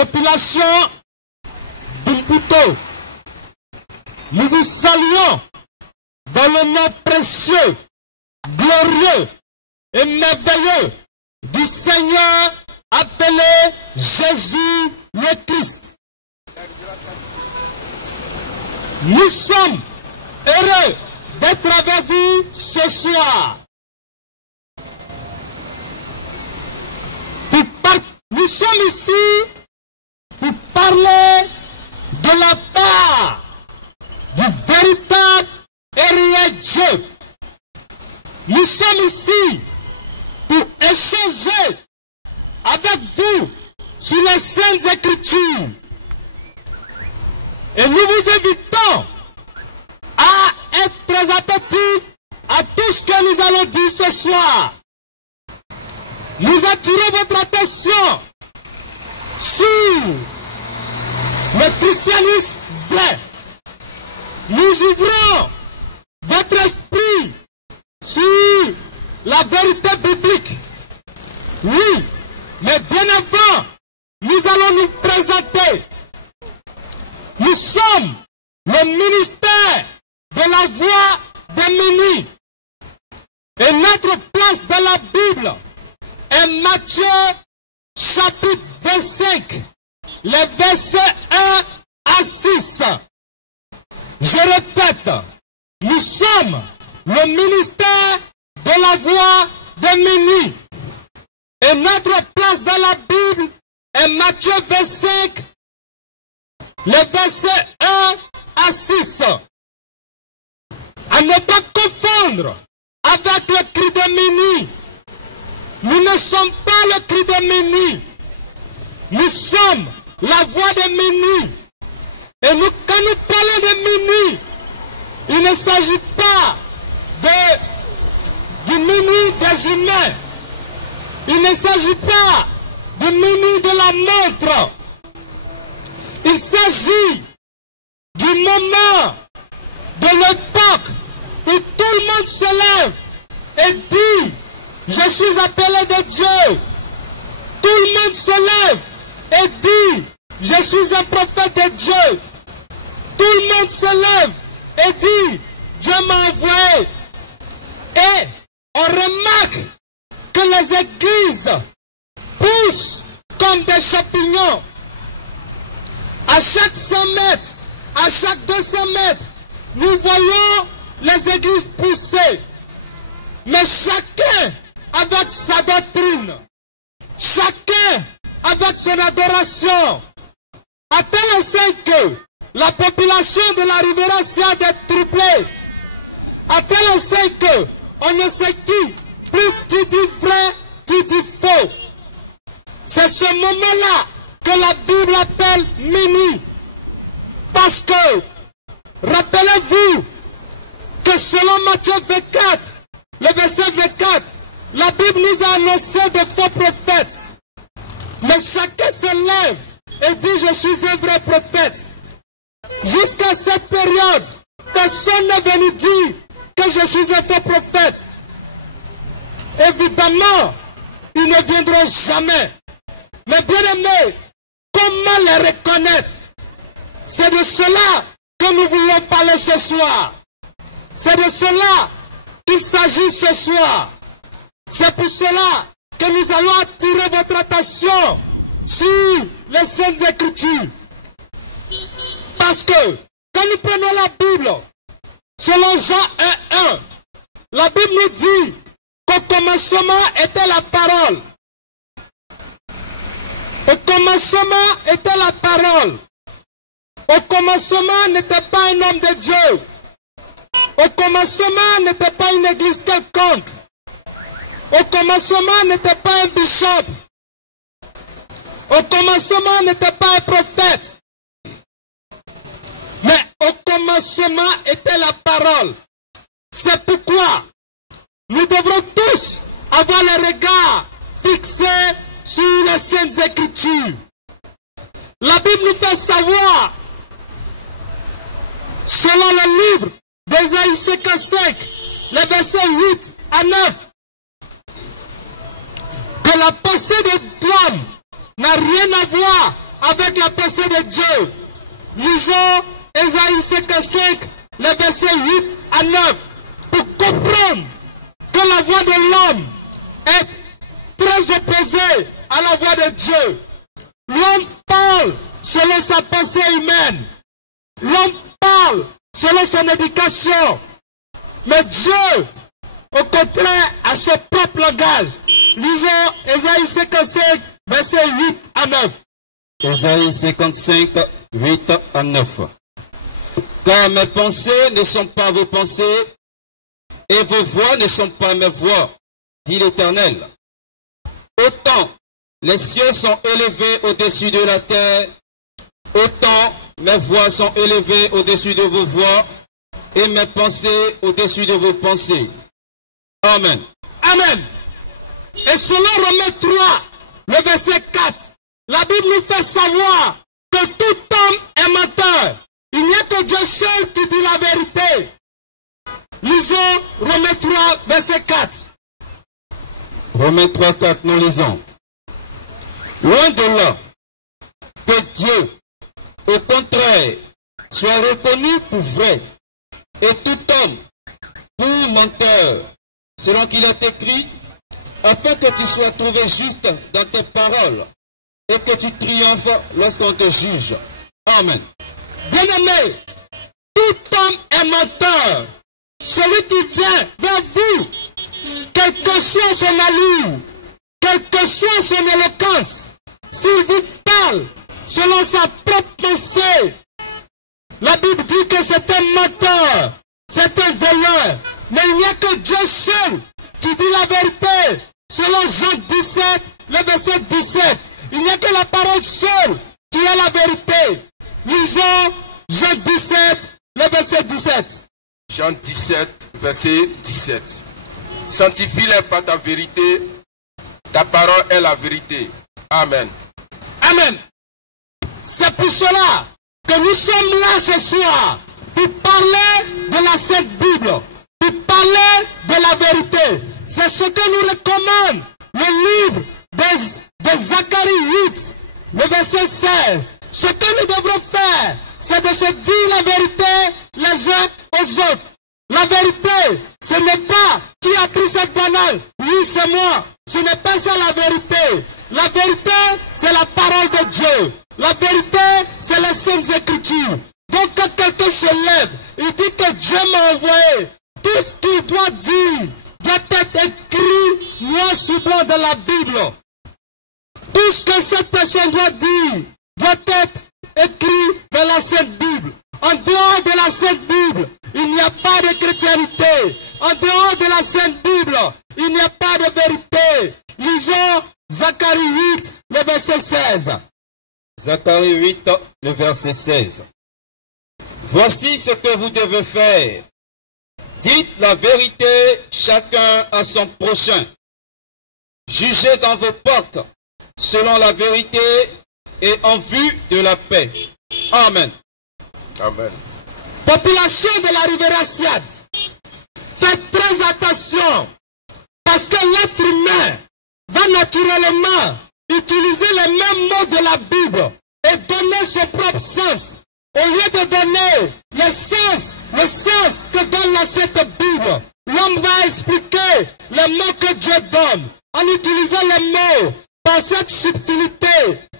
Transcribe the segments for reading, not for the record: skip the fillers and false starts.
Population d'Umputo, nous vous saluons dans le nom précieux, glorieux et merveilleux du Seigneur appelé Jésus le Christ. Nous sommes heureux d'être avec vous ce soir. Nous sommes ici pour parler de la part du véritable et réel Dieu. Nous sommes ici pour échanger avec vous sur les Saintes Écritures. Et nous vous invitons à être très attentifs à tout ce que nous allons dire ce soir. Nous attirons votre attention sur le christianisme vrai. Nous ouvrons votre esprit sur la vérité biblique. Oui, mais bien avant, nous allons nous présenter. Nous sommes le ministère de la voix des munis. Et notre place dans la Bible est Matthieu chapitre 25, les versets 1 à 6. Je répète, nous sommes le ministère de la voix des munis. Et notre place dans la Bible est Matthieu 25, les versets 1 à 6. À ne pas confondre avec le cri des munis. Nous ne sommes pas le cri des munis. Nous sommes la voix des munis. Et nous, quand nous parlons des munis, il ne s'agit pas du muni des humains. Il ne s'agit pas du muni de la montre. Il s'agit du moment, de l'époque où tout le monde se lève et dit: je suis appelé de Dieu. Tout le monde se lève et dit: je suis un prophète de Dieu. Tout le monde se lève et dit: Dieu m'a envoyé. Et on remarque que les églises poussent comme des champignons. À chaque 100 mètres, à chaque 200 mètres, nous voyons les églises pousser. Mais chacun avec sa doctrine, chacun avec son adoration, à tel enseigne que la population de la Riviera est troublée, à tel enseigne que on ne sait qui, plus tu dis vrai, tu dis faux. C'est ce moment-là que la Bible appelle minuit. Parce que, rappelez-vous que selon Matthieu 24, le verset 24, la Bible nous a annoncé de faux prophètes. Mais chacun se lève et dit: je suis un vrai prophète. Jusqu'à cette période, personne n'est venu dire que je suis un faux prophète. Évidemment, ils ne viendront jamais. Mais bien aimés, comment les reconnaître? C'est de cela que nous voulons parler ce soir. C'est de cela qu'il s'agit ce soir. C'est pour cela que nous allons attirer votre attention sur les Saintes Écritures. Parce que quand nous prenons la Bible, selon Jean 1:1, la Bible nous dit qu'au commencement était la parole. Au commencement était la parole. Au commencement n'était pas un homme de Dieu. Au commencement n'était pas une église quelconque. Au commencement n'était pas un bishop. Au commencement n'était pas un prophète. Mais au commencement était la parole. C'est pourquoi nous devrons tous avoir le regard fixé sur les Saintes Écritures. La Bible nous fait savoir, selon le livre d'Ésaïe 55, les versets 8 à 9, que la pensée de l'homme n'a rien à voir avec la pensée de Dieu. Lisons Ésaïe 55, les versets 8 à 9, pour comprendre que la voix de l'homme est très opposée à la voix de Dieu. L'homme parle selon sa pensée humaine. L'homme parle selon son éducation. Mais Dieu, au contraire, a son propre langage. Lisons Ésaïe 55, versets 8 à 9. Ésaïe 55, 8 à 9. Car mes pensées ne sont pas vos pensées, et vos voix ne sont pas mes voix, dit l'Éternel. Autant les cieux sont élevés au-dessus de la terre, autant mes voix sont élevées au-dessus de vos voix, et mes pensées au-dessus de vos pensées. Amen. Amen. Et selon Romains 3, le verset 4, la Bible nous fait savoir que tout homme est menteur. Il n'y a que Dieu seul qui dit la vérité. Lisons Romains 3, verset 4. Romains 3, 4, nous lisons. Loin de là, que Dieu, au contraire, soit reconnu pour vrai, et tout homme pour menteur, selon qu'il est écrit, afin que tu sois trouvé juste dans tes paroles, et que tu triomphes lorsqu'on te juge. Amen. Bien-aimé, tout homme est menteur. Celui qui vient vers vous, quelle que soit son allure, quelle que soit son éloquence, s'il vous parle selon sa propre pensée, la Bible dit que c'est un menteur, c'est un voleur. Mais il n'y a que Dieu seul qui dit la vérité. Selon Jean 17, le verset 17, il n'y a que la parole seule qui est la vérité. Lisons Jean 17, le verset 17. Jean 17, verset 17. Sanctifie-les par ta vérité, ta parole est la vérité. Amen. Amen. C'est pour cela que nous sommes là ce soir pour parler de la Sainte Bible, pour parler de la vérité. C'est ce que nous recommande le livre de Zacharie 8, le verset 16. Ce que nous devrons faire, c'est de se dire la vérité les uns aux autres. La vérité, ce n'est pas qui a pris cette banane. Oui, c'est moi. Ce n'est pas ça la vérité. La vérité, c'est la parole de Dieu. La vérité, c'est les Saintes Écritures. Donc quand quelqu'un se lève, il dit que Dieu m'a envoyé. Tout ce qu'il doit dire doit être écrit noir sur blanc dans la Bible. Tout ce que cette personne doit dire doit être écrit dans la Sainte Bible. En dehors de la Sainte Bible, il n'y a pas de chrétienté. En dehors de la Sainte Bible, il n'y a pas de vérité. Lisons Zacharie 8, le verset 16. Zacharie 8, le verset 16. Voici ce que vous devez faire. Dites la vérité chacun à son prochain. Jugez dans vos portes selon la vérité et en vue de la paix. Amen. Amen. Population de la Riviera Siad, faites très attention parce que l'être humain va naturellement utiliser les mêmes mots de la Bible et donner son propre sens. Au lieu de donner le sens que donne la Sainte Bible, l'homme va expliquer les mots que Dieu donne en utilisant les mots. Par cette subtilité,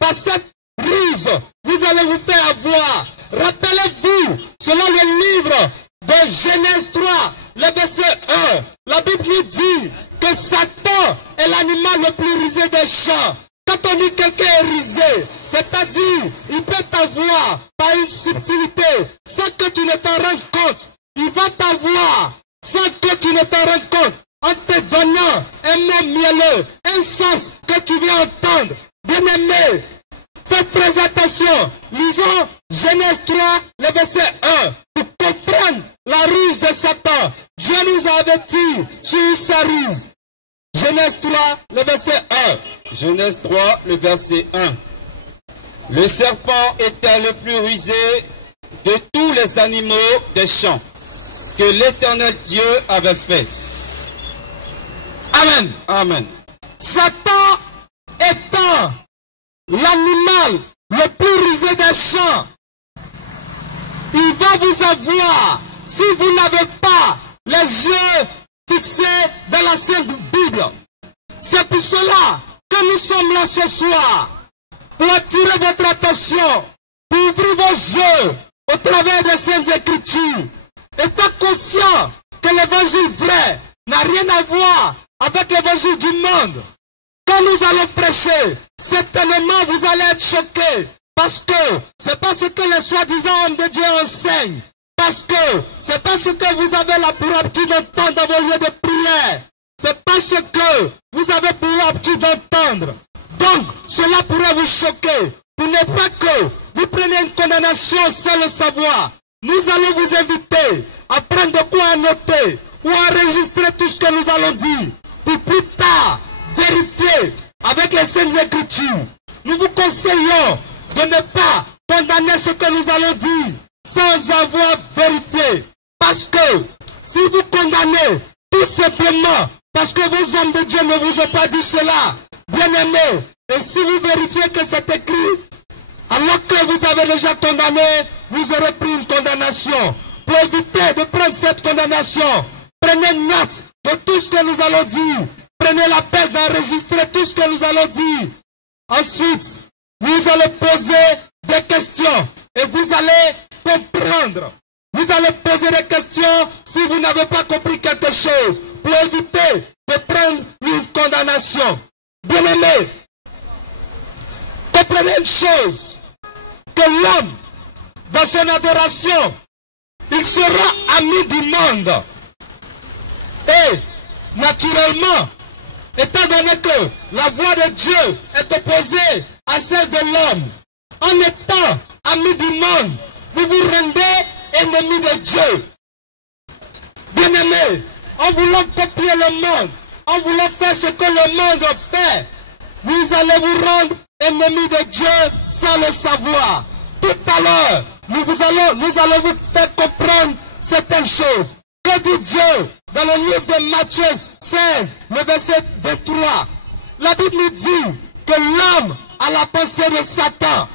par cette ruse, vous allez vous faire avoir. Rappelez-vous, selon le livre de Genèse 3, le verset 1, la Bible nous dit que Satan est l'animal le plus rusé des champs. Quand on dit quelqu'un est rusé, c'est-à-dire, il peut t'avoir par une subtilité, sans que tu ne t'en rendes compte. Il va t'avoir sans que tu ne t'en rendes compte, en te donnant un mot mielleux, un sens que tu viens entendre. Bien-aimé, faites très attention. Lisons Genèse 3, le verset 1, pour comprendre la ruse de Satan. Dieu nous a avertis sur sa ruse. Genèse 3, le verset 1. Genèse 3, le verset 1. Le serpent était le plus rusé de tous les animaux des champs que l'Éternel Dieu avait fait. Amen. Amen. Satan étant l'animal le plus rusé des champs. Il va vous avoir si vous n'avez pas les yeux fixés dans la Sainte Bible. C'est pour cela que nous sommes là ce soir, pour attirer votre attention, pour ouvrir vos yeux au travers des Saintes Écritures. Étant conscient que l'évangile vrai n'a rien à voir avec l'évangile du monde. Quand nous allons prêcher, certainement vous allez être choqués, parce que c'est pas ce que les soi-disant hommes de Dieu enseignent, parce que c'est pas ce que vous avez la pour habitude d'entendre dans vos lieux de prière, c'est pas ce que vous avez pour habitude d'entendre. Donc, cela pourrait vous choquer, pour ne pas que vous preniez une condamnation sans le savoir. Nous allons vous inviter à prendre de quoi noter ou enregistrer tout ce que nous allons dire, pour plus tard vérifier avec les Saintes Écritures. Nous vous conseillons de ne pas condamner ce que nous allons dire sans avoir vérifié. Parce que si vous condamnez tout simplement parce que vos hommes de Dieu ne vous ont pas dit cela, bien aimés, et si vous vérifiez que c'est écrit, alors que vous avez déjà condamné, vous aurez pris une condamnation. Pour éviter de prendre cette condamnation, prenez note de tout ce que nous allons dire. Prenez la peine d'enregistrer tout ce que nous allons dire. Ensuite, vous allez poser des questions et vous allez comprendre. Vous allez poser des questions si vous n'avez pas compris quelque chose, pour éviter de prendre une condamnation. Bien-aimés, comprenez une chose, que l'homme, dans son adoration, il sera ami du monde. Et, naturellement, étant donné que la voix de Dieu est opposée à celle de l'homme, en étant ami du monde, vous vous rendez ennemi de Dieu. Bien-aimés, en voulant copier le monde, en voulant faire ce que le monde fait, vous allez vous rendre ennemi de Dieu sans le savoir. Tout à l'heure, nous allons vous faire comprendre certaines choses. Que dit Dieu dans le livre de Matthieu 16, le verset 23? La Bible nous dit que l'homme a la pensée de Satan.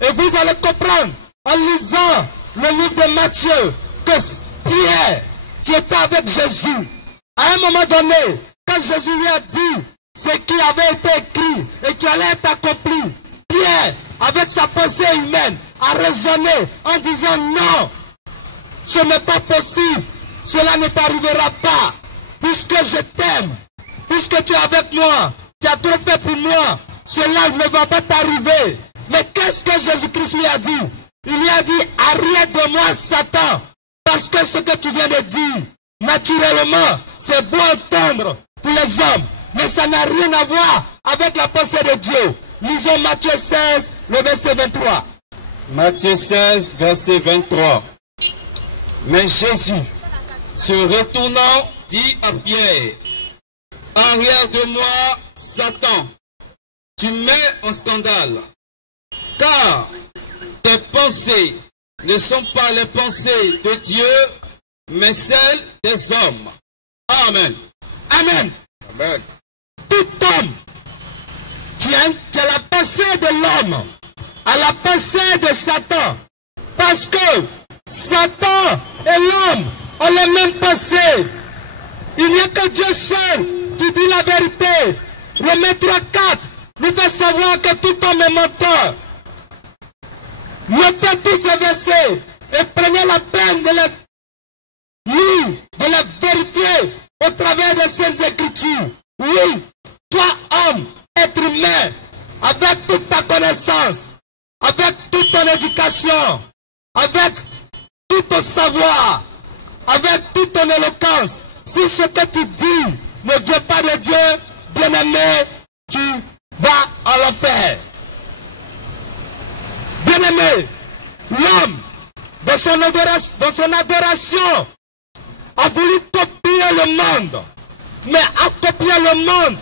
Et vous allez comprendre en lisant le livre de Matthieu que Pierre, qui était avec Jésus, à un moment donné, quand Jésus lui a dit ce qui avait été écrit et qui allait être accompli, Pierre, avec sa pensée humaine, a raisonné en disant non, ce n'est pas possible, cela ne t'arrivera pas, puisque je t'aime, puisque tu es avec moi, tu as trop fait pour moi, cela ne va pas t'arriver. Mais qu'est-ce que Jésus-Christ lui a dit? Il lui a dit, arrête de moi, Satan, parce que ce que tu viens de dire, naturellement, c'est beau entendre pour les hommes, mais ça n'a rien à voir avec la pensée de Dieu. Lisons Matthieu 16, le verset 23. Matthieu 16, verset 23. Mais Jésus, se retournant, dit à Pierre, arrière de moi, Satan, tu mets en scandale, car tes pensées ne sont pas les pensées de Dieu, mais celles des hommes. Amen. Amen. Amen. Tout homme qui a la pensée de l'homme a la pensée de Satan. Parce que Satan et l'homme ont les mêmes pensées. Il n'y a que Dieu seul qui dit la vérité. Romains 3:4 nous fait savoir que tout homme est menteur. Notez tous ces versets et prenez la peine de les lire, de les vérifier au travers des Saintes Écritures. Oui, toi homme, être humain, avec toute ta connaissance, avec toute ton éducation, avec tout ton savoir, avec toute ton éloquence, si ce que tu dis ne vient pas de Dieu, bien-aimé, tu vas en l'enfer. Bien-aimé, l'homme, dans son adoration, a voulu copier le monde. Mais à copier le monde,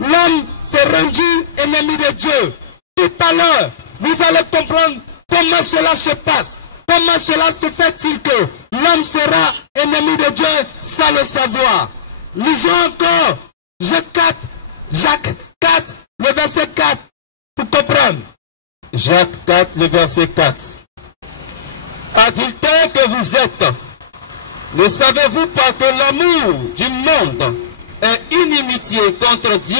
l'homme s'est rendu ennemi de Dieu. Tout à l'heure, vous allez comprendre comment cela se passe. Comment cela se fait-il que l'homme sera ennemi de Dieu sans le savoir? Lisons encore Jacques 4, le verset 4, pour comprendre. Jacques 4, le verset 4. Adultères que vous êtes, ne savez-vous pas que l'amour du monde est inimitié contre Dieu?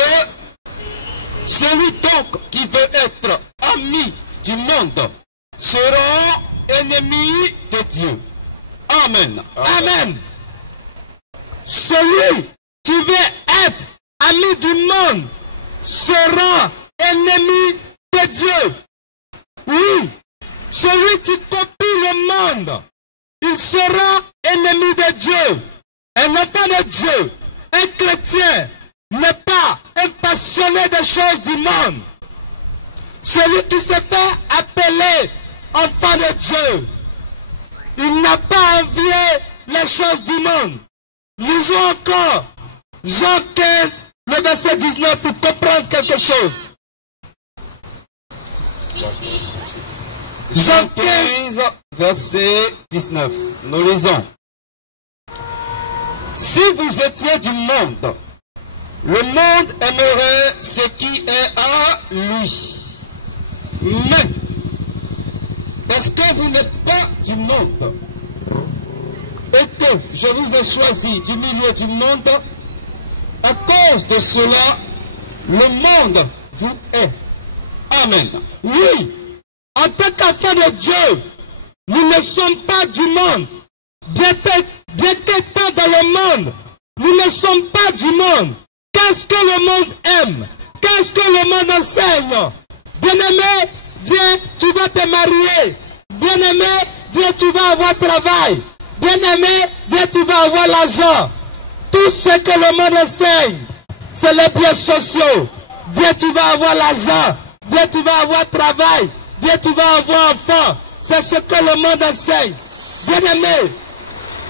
Celui donc qui veut être ami du monde sera ennemi de Dieu. Amen. Amen. Celui qui veut être ami du monde sera ennemi de Dieu. Oui, celui qui copie le monde, il sera ennemi de Dieu. Un enfant de Dieu, un chrétien, n'est pas un passionné des choses du monde. Celui qui se fait appeler enfant de Dieu, il n'a pas envié les choses du monde. Lisons encore Jean 15, le verset 19 pour comprendre quelque chose. Jean 15, verset 19. Nous lisons. Si vous étiez du monde, le monde aimerait ce qui est à lui. Mais, parce que vous n'êtes pas du monde, et que je vous ai choisi du milieu du monde, à cause de cela, le monde vous est. Amen. Oui, en tant qu'enfant de Dieu, nous ne sommes pas du monde. Bien qu'étant dans le monde, nous ne sommes pas du monde. Qu'est-ce que le monde aime? Qu'est-ce que le monde enseigne? Bien-aimé, viens, tu vas te marier. Bien-aimé, viens, tu vas avoir travail. Bien-aimé, viens, tu vas avoir l'argent. Tout ce que le monde enseigne, c'est les biens sociaux. Viens, tu vas avoir l'argent. Viens, tu vas avoir travail. Viens, tu vas avoir enfant. C'est ce que le monde enseigne. Bien-aimé,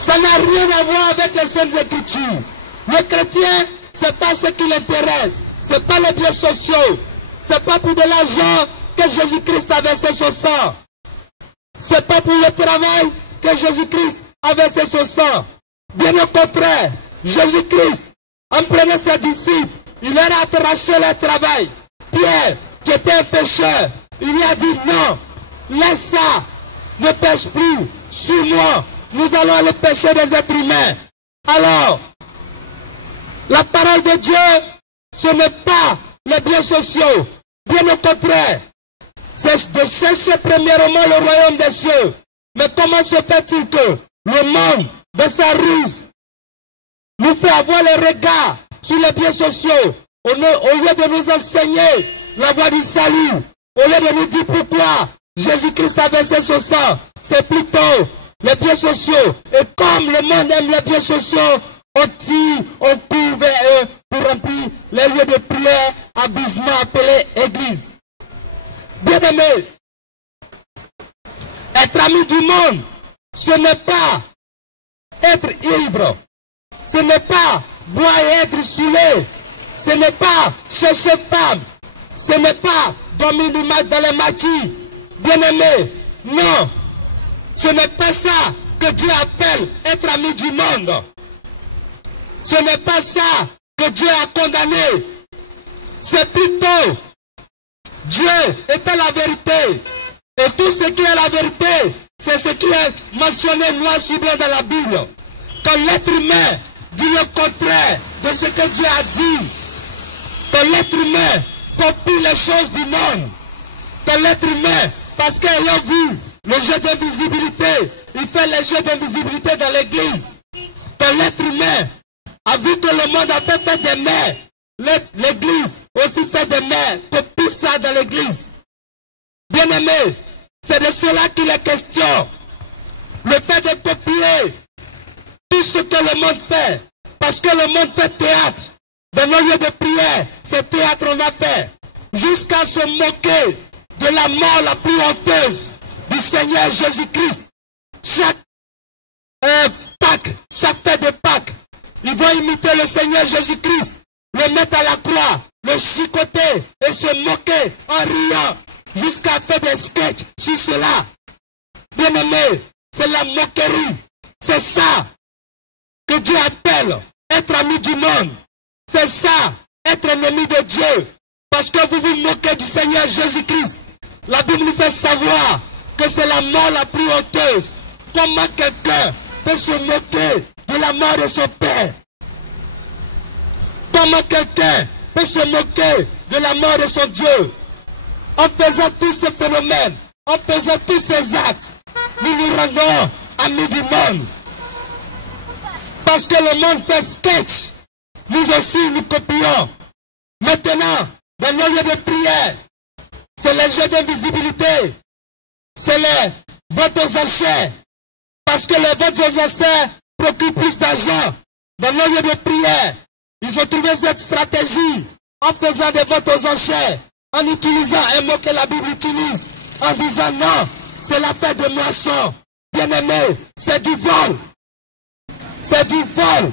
ça n'a rien à voir avec les Saintes Écritures. Le chrétien, c'est pas ce qui l'intéresse. C'est pas les biens sociaux. C'est pas pour de l'argent que Jésus-Christ a versé son sang. C'est pas pour le travail que Jésus-Christ a versé son sang. Bien au contraire, Jésus-Christ, en prenant ses disciples, il leur a arraché leur travail. Pierre, qui était un pécheur, il lui a dit non, laisse ça, ne pêche plus, suis-moi, nous allons aller pêcher des êtres humains. Alors, la parole de Dieu, ce n'est pas les biens sociaux, bien au contraire, c'est de chercher premièrement le royaume des cieux. Mais comment se fait-il que le monde, de sa ruse, nous fait avoir le regard sur les biens sociaux, au lieu de nous enseigner la voie du salut, au lieu de nous dire pourquoi Jésus-Christ a versé son sang, c'est plutôt les biens sociaux. Et comme le monde aime les biens sociaux, on tire, on court vers eux pour remplir les lieux de prière abusement appelés église. Bien-aimés, être ami du monde, ce n'est pas être ivre, ce n'est pas boire et être saoulé, ce n'est pas chercher femme, ce n'est pas dormir dans les maquis. Bien-aimés, non, ce n'est pas ça que Dieu appelle être ami du monde. Ce n'est pas ça que Dieu a condamné. C'est plutôt Dieu était la vérité. Et tout ce qui est la vérité, c'est ce qui est mentionné noir sur blanc dans la Bible. Quand l'être humain dit le contraire de ce que Dieu a dit, quand l'être humain copie les choses du monde, quand l'être humain, parce qu'ayant vu le jeu d'invisibilité, il fait les jeux d'invisibilité dans l'église. Quand l'être humain a vu que le monde a fait des mères, l'église aussi fait des mères, copie ça dans l'église. Bien-aimés, c'est de cela qu'il est question. Le fait de copier tout ce que le monde fait, parce que le monde fait théâtre. Dans nos lieux de prière, c'est théâtre on va faire, jusqu'à se moquer de la mort la plus honteuse du Seigneur Jésus-Christ. Chaque Pâques, chaque fête de Pâques, ils vont imiter le Seigneur Jésus-Christ, le mettre à la croix, le chicoter et se moquer en riant, jusqu'à faire des sketchs sur cela. Bien-aimés, c'est la moquerie. C'est ça que Dieu appelle être ami du monde. C'est ça, être ennemi de Dieu. Parce que vous vous moquez du Seigneur Jésus-Christ. la Bible nous fait savoir que c'est la mort la plus honteuse. Comment quelqu'un peut se moquer de la mort de son père? Comment quelqu'un peut se moquer de la mort de son Dieu? En faisant tous ces phénomènes, en faisant tous ces actes, nous nous rendons amis du monde. Parce que le monde fait sketch. Nous aussi, nous copions. Maintenant, dans nos lieux de prière, c'est les jeux d'invisibilité. C'est les votes aux enchères. Parce que les votes aux enchères procurent plus d'argent. Dans nos lieux de prière, ils ont trouvé cette stratégie en faisant des votes aux enchères, en utilisant un mot que la Bible utilise, en disant non, c'est la fête de moisson. Bien-aimé, c'est du vol. C'est du vol.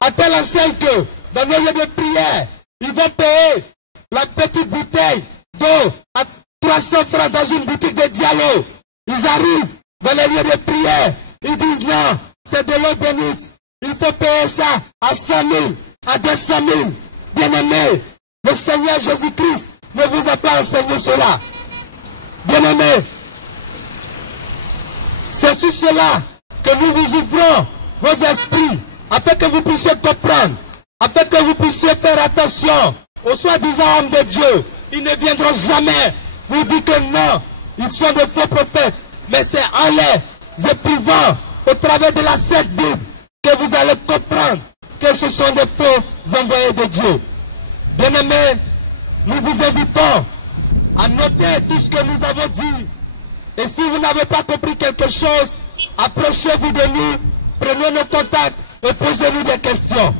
À telle enseigne que dans nos lieux de prière, ils vont payer la petite bouteille d'eau à 300 francs dans une boutique de Diallo. Ils arrivent dans les lieux de prière. Ils disent non, c'est de l'eau bénite. Il faut payer ça à 100 000, à 200 000. Bien-aimé, le Seigneur Jésus-Christ ne vous a pas enseigné cela. Bien-aimé, c'est sur cela que nous vous ouvrons vos esprits, afin que vous puissiez comprendre, afin que vous puissiez faire attention aux soi-disant hommes de Dieu. Ils ne viendront jamais vous dire que non, ils sont de faux prophètes, mais c'est en les éprouvant au travers de la Sainte Bible que vous allez comprendre que ce sont des faux envoyés de Dieu. Bien-aimés, nous vous invitons à noter tout ce que nous avons dit. Et si vous n'avez pas compris quelque chose, approchez-vous de nous, prenez nos contacts et posez-nous des questions.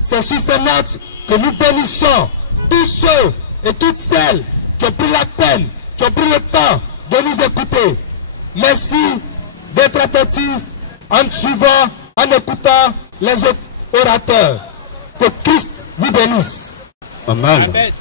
C'est sur ces notes que nous bénissons tous ceux et toutes celles qui ont pris la peine, qui ont pris le temps de nous écouter. Merci d'être attentifs en suivant, en écoutant les autres orateurs. Que Christ vous bénisse. Amen. Amen.